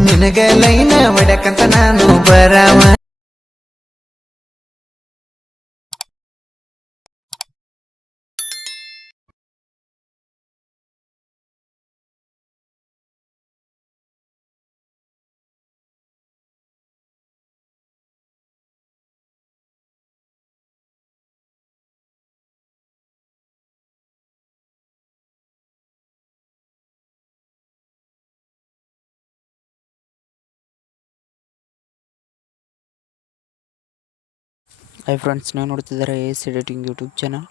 ನಿನಗ ಲೈನ ಹೊಡಕಂತ ನಾನು ಬರಾವ. ಹೈ ಫ್ರೆಂಡ್ಸ್, ನೀವು ನೋಡ್ತಿದ್ದಾರೆ S editing YouTube channel.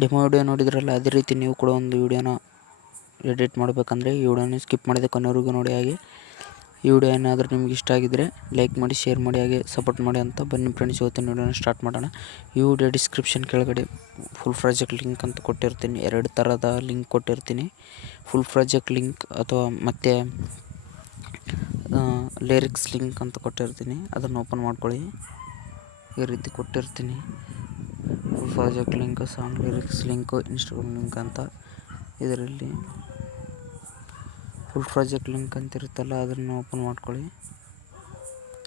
Demo video ನೋಡಿದ್ರಲ್ಲ, ಅದೇ ರೀತಿ ನೀವು ಕೂಡ ಒಂದು ವಿಡಿಯೋನ ಎಡಿಟ್ ಮಾಡಬೇಕಂದ್ರೆ ಈ ವಿಡಿಯೋನ ಸ್ಕಿಪ್ ಮಾಡಿದೆ ಕೊನೆವರೆಗೂ ನೋಡಿ. ಹಾಗೆ ಈ ವಿಡಿಯೋ ಏನಾದರೂ ನಿಮ್ಗೆ ಇಷ್ಟ ಆಗಿದ್ದರೆ ಲೈಕ್ ಮಾಡಿ, ಶೇರ್ ಮಾಡಿ, ಹಾಗೆ ಸಪೋರ್ಟ್ ಮಾಡಿ ಅಂತ. ಬನ್ನಿ ಫ್ರೆಂಡ್ಸ್, ಇವತ್ತಿನ ವಿಡಿಯೋನ ಸ್ಟಾರ್ಟ್ ಮಾಡೋಣ. ಈ ವಿಡಿಯೋ ಡಿಸ್ಕ್ರಿಪ್ಷನ್ ಕೆಳಗಡೆ ಫುಲ್ ಪ್ರಾಜೆಕ್ಟ್ ಲಿಂಕ್ ಅಂತ ಕೊಟ್ಟಿರ್ತೀನಿ. 2 ಥರದ ಲಿಂಕ್ ಕೊಟ್ಟಿರ್ತೀನಿ. ಫುಲ್ ಪ್ರಾಜೆಕ್ಟ್ ಲಿಂಕ್ ಅಥವಾ ಮತ್ತು ಲಿರಿಕ್ಸ್ ಲಿಂಕ್ ಅಂತ ಕೊಟ್ಟಿರ್ತೀನಿ. ಅದನ್ನು ಓಪನ್ ಮಾಡ್ಕೊಳ್ಳಿ. ಈ ರೀತಿ ಕೊಟ್ಟಿರ್ತೀನಿ. Full project link, song lyrics link, Instagram link ಅಂತ. ಇದರಲ್ಲಿ ಫುಲ್ ಪ್ರಾಜೆಕ್ಟ್ ಲಿಂಕ್ ಅಂತ ಇರುತ್ತಲ್ಲ, ಅದನ್ನು ಓಪನ್ ಮಾಡ್ಕೊಳ್ಳಿ.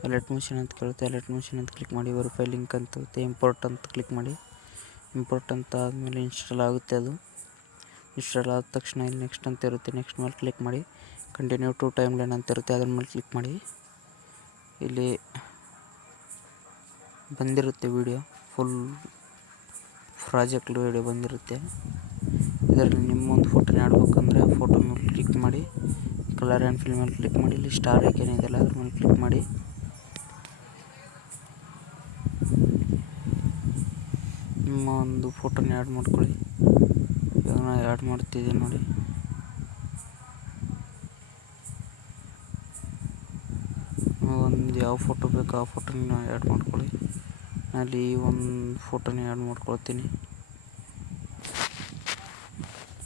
ಅಲರ್ಟ್ ಮೋಷನ್ ಅಂತ ಕೇಳುತ್ತೆ, ಅಲರ್ಟ್ ಮೋಷನ್ ಅಂತ ಕ್ಲಿಕ್ ಮಾಡಿ. ವೆರಿಫೈ ಲಿಂಕ್ ಅಂತ ಇರುತ್ತೆ, ಇಂಪೋರ್ಟ್ ಅಂತ ಕ್ಲಿಕ್ ಮಾಡಿ. ಇಂಪೋರ್ಟ್ ಅಂತ ಆದಮೇಲೆ ಇನ್ಸ್ಟಾಲ್ ಆಗುತ್ತೆ. ಅದು ಇನ್ಸ್ಟಾಲ್ ಆದ ತಕ್ಷಣ ಇಲ್ಲಿ ನೆಕ್ಸ್ಟ್ ಅಂತ ಇರುತ್ತೆ, ನೆಕ್ಸ್ಟ್ ಮೇಲೆ ಕ್ಲಿಕ್ ಮಾಡಿ. ಕಂಟಿನ್ಯೂ ಟು ಟೈಮ್ ಲೈನ್ ಅಂತ ಇರುತ್ತೆ, ಅದ್ರ ಮೇಲೆ ಕ್ಲಿಕ್ ಮಾಡಿ. ಇಲ್ಲಿ ಬಂದಿರುತ್ತೆ ವಿಡಿಯೋ, ಫುಲ್ ಪ್ರಾಜೆಕ್ಟ್ ವಿಡಿಯೋ ಬಂದಿರುತ್ತೆ. ಇದರಲ್ಲಿ ನಿಮ್ಮೊಂದು ಫೋಟೋನ ಆಡಬೇಕಂದ್ರೆ ಆ ಫೋಟೋ ಮೇಲೆ ಕ್ಲಿಕ್ ಮಾಡಿ. ಕಲರ್ ಆ್ಯಂಡ್ ಫಿಲ್ ಮೇಲೆ ಕ್ಲಿಕ್ ಮಾಡಿ. ಇಲ್ಲಿ ಸ್ಟಾರ್ ಐಕನ್ ಇದೆಯಲ್ಲ, ಅದ್ರ ಮೇಲೆ ಕ್ಲಿಕ್ ಮಾಡಿ. ನಿಮ್ಮ ಒಂದು ಫೋಟೋನ ಆ್ಯಡ್ ಮಾಡ್ಕೊಳ್ಳಿ. ಇವಾಗ ನಾನು ಆ್ಯಡ್ ಮಾಡ್ತಿದ್ದೀನಿ ನೋಡಿ. ಒಂದು ಯಾವ ಫೋಟೋ ಬೇಕೋ ಆ ಫೋಟೋನ ಆ್ಯಡ್ ಮಾಡ್ಕೊಳ್ಳಿ. ಅಲ್ಲಿ ಒಂದು ಫೋಟೋನ ಆ್ಯಡ್ ಮಾಡ್ಕೊಳ್ತೀನಿ.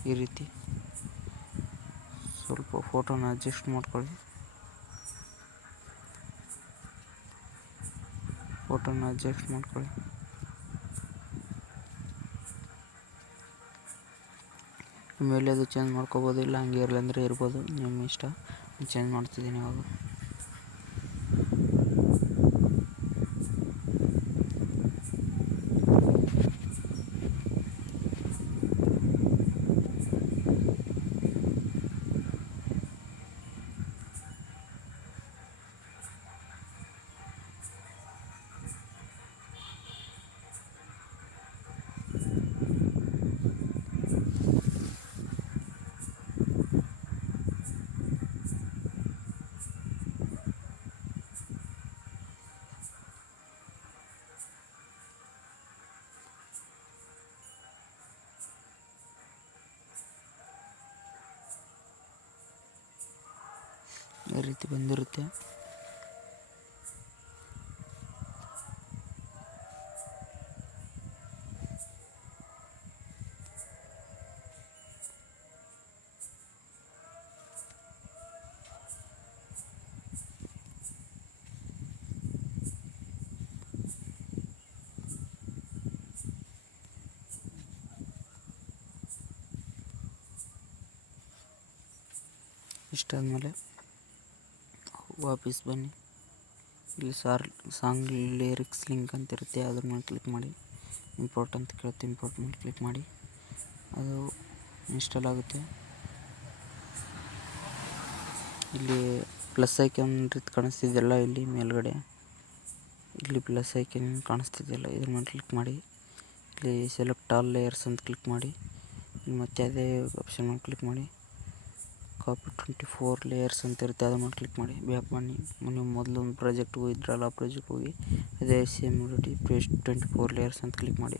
ಈ ರೀತಿ ಸ್ವಲ್ಪ ಫೋಟೋನ ಅಡ್ಜಸ್ಟ್ ಮಾಡ್ಕೊಳ್ಳಿ. ಮೇಲೆ ಅದು ಚೇಂಜ್ ಮಾಡ್ಕೋಬೋದು, ಇಲ್ಲ ಹಂಗೆ ಇರಲಿ ಅಂದರೆ ಇರ್ಬೋದು, ನಿಮ್ಮ ಇಷ್ಟ. ಚೇಂಜ್ ಮಾಡ್ತಿದ್ದೀನಿ ಇವಾಗ. ಈ ರೀತಿ ಬಂದಿರುತ್ತೆ. ಇಷ್ಟಾದಮೇಲೆ ವಾಪಸ್ ಬನ್ನಿ. ಇಲ್ಲಿ ಸಾಂಗ್ ಲಿರಿಕ್ಸ್ ಲಿಂಕ್ ಅಂತ ಇರುತ್ತೆ, ಅದ್ರ ಮೇಲೆ ಕ್ಲಿಕ್ ಮಾಡಿ. ಇಂಪೋರ್ಟ್ ಅಂತ ಕೇಳುತ್ತೆ, ಇಂಪೋರ್ಟ್ ಮೇಲೆ ಕ್ಲಿಕ್ ಮಾಡಿ. ಅದು ಇನ್ಸ್ಟಾಲ್ ಆಗುತ್ತೆ. ಇಲ್ಲಿ ಪ್ಲಸ್ ಐಕನ್ ರೀತಿ ಕಾಣಿಸ್ತಿದೆಯಲ್ಲ, ಇಲ್ಲಿ ಮೇಲ್ಗಡೆ ಇಲ್ಲಿ ಪ್ಲಸ್ ಐಕನ್ ಕಾಣಿಸ್ತಿದೆಯಲ್ಲ, ಇದ್ರ ಮೇಲೆ ಕ್ಲಿಕ್ ಮಾಡಿ. ಇಲ್ಲಿ ಸೆಲೆಕ್ಟ್ ಆಲ್ ಲೇಯರ್ಸ್ ಅಂತ ಕ್ಲಿಕ್ ಮಾಡಿ. ಮತ್ತು ಅದೇ ಆಪ್ಷನ್ ಮೇಲೆ ಕ್ಲಿಕ್ ಮಾಡಿ. ಕಾಪಿ 24 ಲೇಯರ್ಸ್ ಅಂತ ಇರುತ್ತೆ, ಅದ್ರ ಮೇಲೆ ಕ್ಲಿಕ್ ಮಾಡಿ. ಬ್ಯಾಕ್ ಬನ್ನಿ. ನೀವು ಮೊದಲು ಒಂದು ಪ್ರಾಜೆಕ್ಟ್ ಹೋಗಿದ್ರಲ್ಲ, ಆ ಪ್ರಾಜೆಕ್ಟ್ ಹೋಗಿ ಅದೇ ಸೇಮ್ ನೋಡಿ ಪೇಸ್ಟ್ 24 ಲೇಯರ್ಸ್ ಅಂತ ಕ್ಲಿಕ್ ಮಾಡಿ.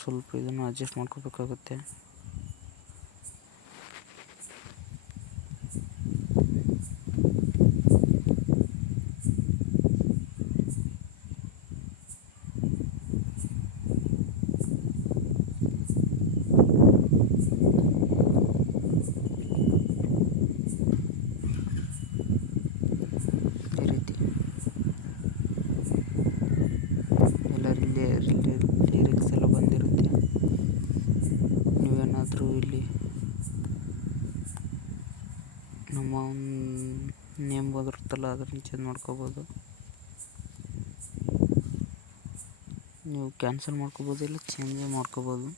ಸ್ವಲ್ಪ ಇದನ್ನು ಅಡ್ಜಸ್ಟ್ ಮಾಡ್ಕೋಬೇಕಾಗುತ್ತೆ. ಲಿರಿಕ್ಸ್ ಎಲ್ಲ ಬಂದಿರುತ್ತೆ. ನೀವೇನು ನಮ್ಮ ನೇಮ್ ಬದಿರುತ್ತಲ್ಲ ಅದನ್ನು ಚೇಂಜ್ ಮಾಡ್ಕೋಬೋದು. ನೀವು ಕ್ಯಾನ್ಸಲ್ ಮಾಡ್ಕೋಬೋದು, ಇಲ್ಲ ಚೇಂಜ್ ಮಾಡ್ಕೋಬೋದು.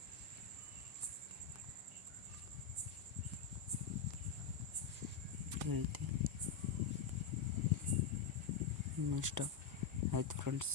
ಐತಿ ಇಷ್ಟ ಆಯ್ತು ಫ್ರೆಂಡ್ಸ್.